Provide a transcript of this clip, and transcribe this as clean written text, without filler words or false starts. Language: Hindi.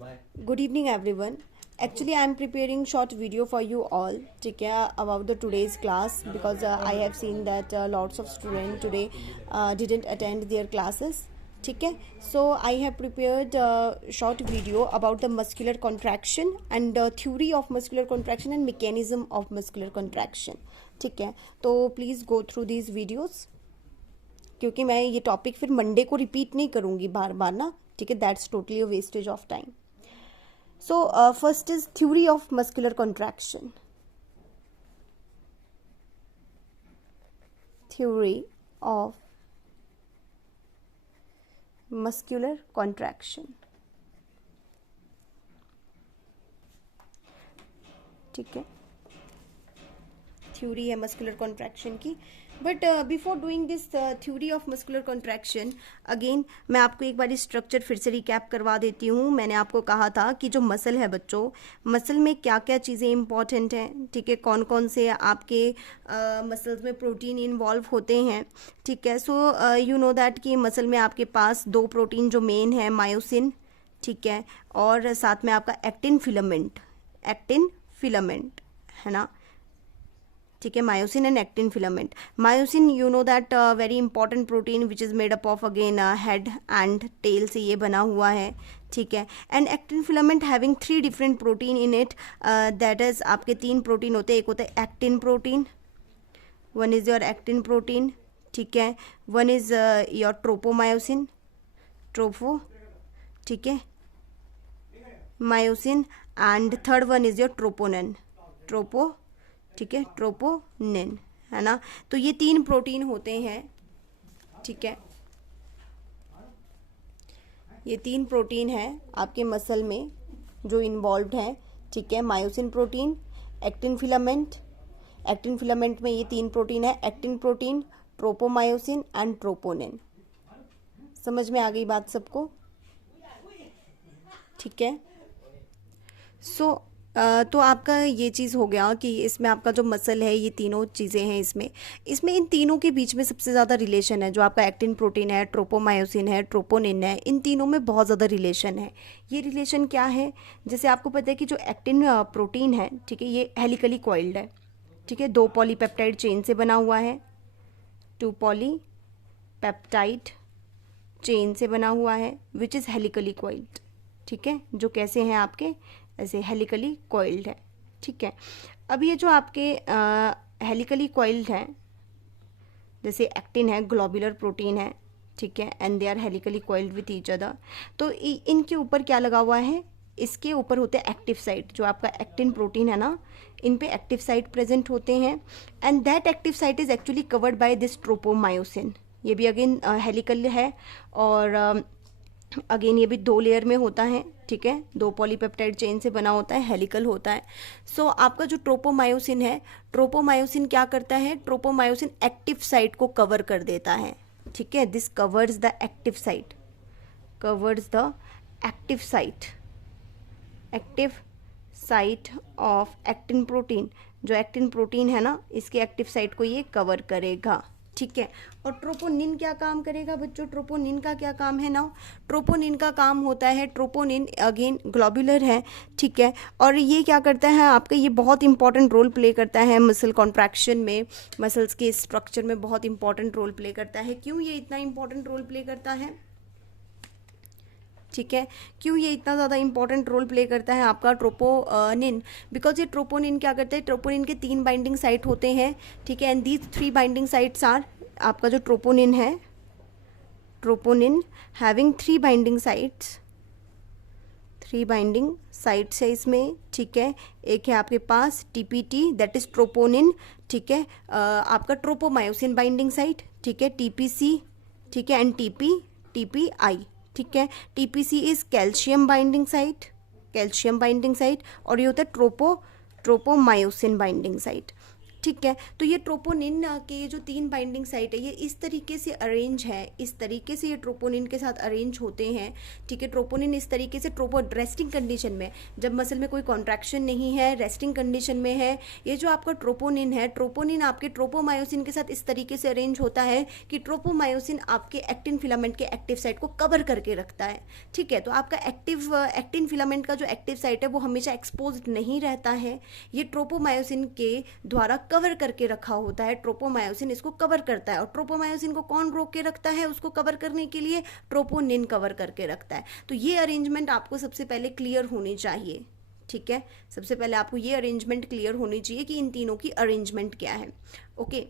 Good evening everyone. Actually I am preparing short video for you all, ठीक है, about the today's class because I have seen that lots of students today didn't attend their classes. ठीक है, so I have prepared a short video about the muscular contraction and theory of muscular contraction and mechanism of muscular contraction. ठीक है, तो please go through these videos क्योंकि मैं ये टॉपिक फिर मंडे को रिपीट नहीं करूँगी बार बार ना, ठीक है, that's totally a wastage of time. So first is theory of muscular contraction. Theory of muscular contraction. ठीक है, थ्योरी है मस्कुलर कॉन्ट्रैक्शन की. But before doing this theory of muscular contraction again मैं आपको एक बार स्ट्रक्चर फिर से रिकैप करवा देती हूँ. मैंने आपको कहा था कि जो मसल है बच्चों, मसल में क्या क्या चीज़ें इंपॉर्टेंट हैं, ठीक है, कौन कौन से आपके मसल्स में प्रोटीन इन्वॉल्व होते हैं. ठीक है, सो यू नो दैट कि मसल में आपके पास दो प्रोटीन जो मेन है, मायोसिन, ठीक है, और साथ में आपका एक्टिन फिलामेंट है ना. ठीक है, myosin and actin filament. Myosin you know that very important protein which is made up of again head and tail से ये बना हुआ है. ठीक है, and actin filament having 3 different protein in it, that is आपके 3 प्रोटीन होते हैं. एक होता है actin protein, one is your actin protein, ठीक है, वन इज़ योर ट्रोपोमायोसिन, ठीक है, myosin, and third one is your troponin, ठीक है, ट्रोपोनिन है ना. तो ये 3 प्रोटीन होते हैं. ठीक है, ये 3 प्रोटीन है आपके मसल में जो इन्वॉल्व्ड हैं. ठीक है, मायोसिन प्रोटीन, एक्टिन फिलामेंट में ये 3 प्रोटीन है, actin protein, tropomyosin and troponin. समझ में आ गई बात सबको? ठीक है, सो तो आपका ये चीज़ हो गया कि इसमें आपका जो मसल है ये तीनों चीज़ें हैं. इसमें इन तीनों के बीच में सबसे ज़्यादा रिलेशन है. जो आपका एक्टिन प्रोटीन है, ट्रोपोमायोसिन है, ट्रोपोनिन है, इन तीनों में बहुत ज़्यादा रिलेशन है. ये रिलेशन क्या है? जैसे आपको पता है कि जो एक्टिन प्रोटीन है, ठीक है, ये हेलिकली कॉइल्ड है. ठीक है, 2 पॉलीपेप्टाइड चेन से बना हुआ है, 2 पॉलीपेप्टाइड चेन से बना हुआ है विच इज़ हेलिकली कॉइल्ड. ठीक है, जो कैसे हैं आपके ऐसे हेलिकली कॉइल्ड है. ठीक है, अब ये जो आपके हेलिकली कॉइल्ड है, जैसे एक्टिन है, ग्लोबुलर प्रोटीन है, ठीक है, and they are helically coiled with each other. तो इनके ऊपर क्या लगा हुआ है? इसके ऊपर होते हैं एक्टिव साइट. जो आपका एक्टिन प्रोटीन है ना, इन पे एक्टिव साइट प्रेजेंट होते हैं, and that active site is actually covered by this tropomyosin. ये भी अगेन हेलिकल है, और अगेन ये भी 2 लेयर में होता है. ठीक है, 2 पॉलीपेप्टाइड चेन से बना होता है, हेलिकल होता है. सो आपका जो ट्रोपोमायोसिन है, ट्रोपोमायोसिन क्या करता है? ट्रोपोमायोसिन एक्टिव साइट को कवर कर देता है. ठीक है, this covers the active site of actin protein. जो एक्टिन प्रोटीन है ना, इसके एक्टिव साइट को ये कवर करेगा. ठीक है, और ट्रोपोनिन क्या काम करेगा बच्चों? ट्रोपोनिन का क्या काम है ना? ट्रोपोनिन का काम होता है, ट्रोपोनिन अगेन ग्लोबुलर है. ठीक है, और ये क्या करता है आपका? ये बहुत इंपॉर्टेंट रोल प्ले करता है मसल कॉन्ट्रैक्शन में, मसल्स के स्ट्रक्चर में बहुत इंपॉर्टेंट रोल प्ले करता है. क्यों ये इतना इंपॉर्टेंट रोल प्ले करता है? ठीक है, क्यों ये इतना ज़्यादा इंपॉर्टेंट रोल प्ले करता है आपका ट्रोपोनिन? बिकॉज ये ट्रोपोनिन क्या करता है? ट्रोपोनिन के 3 बाइंडिंग साइट होते हैं. ठीक है, and these 3 binding sites are, आपका जो ट्रोपोनिन है, ट्रोपोनिन हैविंग 3 बाइंडिंग साइट्स है इसमें. ठीक है, एक है आपके पास टीपीटी, दैट इज ट्रोपोनिन. ठीक है, आपका ट्रोपोमायोसिन बाइंडिंग साइट, ठीक है, टीपीसी, ठीक है, एंड टीपीआई. ठीक है, TPC is calcium binding site, और ये होता है ट्रोपोमायोसिन बाइंडिंग साइट. ठीक है, तो ये ट्रोपोनिन के जो 3 बाइंडिंग साइट है ये इस तरीके से अरेंज है, इस तरीके से ये ट्रोपोनिन के साथ अरेंज होते हैं। ठीक है, ट्रोपोनिन इस तरीके से ट्रोपो रेस्टिंग कंडीशन में, जब मसल में कोई कॉन्ट्रैक्शन नहीं है, रेस्टिंग कंडीशन में है, ये जो आपका ट्रोपोनिन है, ट्रोपोनिन आपके ट्रोपोमायोसिन के साथ इस तरीके से अरेंज होता है कि ट्रोपोमायोसिन आपके एक्टिन फिलामेंट के एक्टिव साइट को कवर करके रखता है। ठीक है, तो आपका एक्टिन फिलामेंट का जो एक्टिव साइट है वो हमेशा एक्सपोज नहीं रहता है, ये ट्रोपोमायोसिन के द्वारा कवर करके रखा होता है। ट्रोपोमायोसिन इसको कवर करता है, और ट्रोपोमायोसिन को कौन रोक के रखता है उसको कवर करने के लिए? ट्रोपोनिन कवर करके रखता है। तो ये अरेंजमेंट आपको सबसे पहले क्लियर होनी चाहिए। ठीक है, सबसे पहले आपको ये अरेंजमेंट क्लियर होनी चाहिए कि इन तीनों की अरेंजमेंट क्या है। ओके।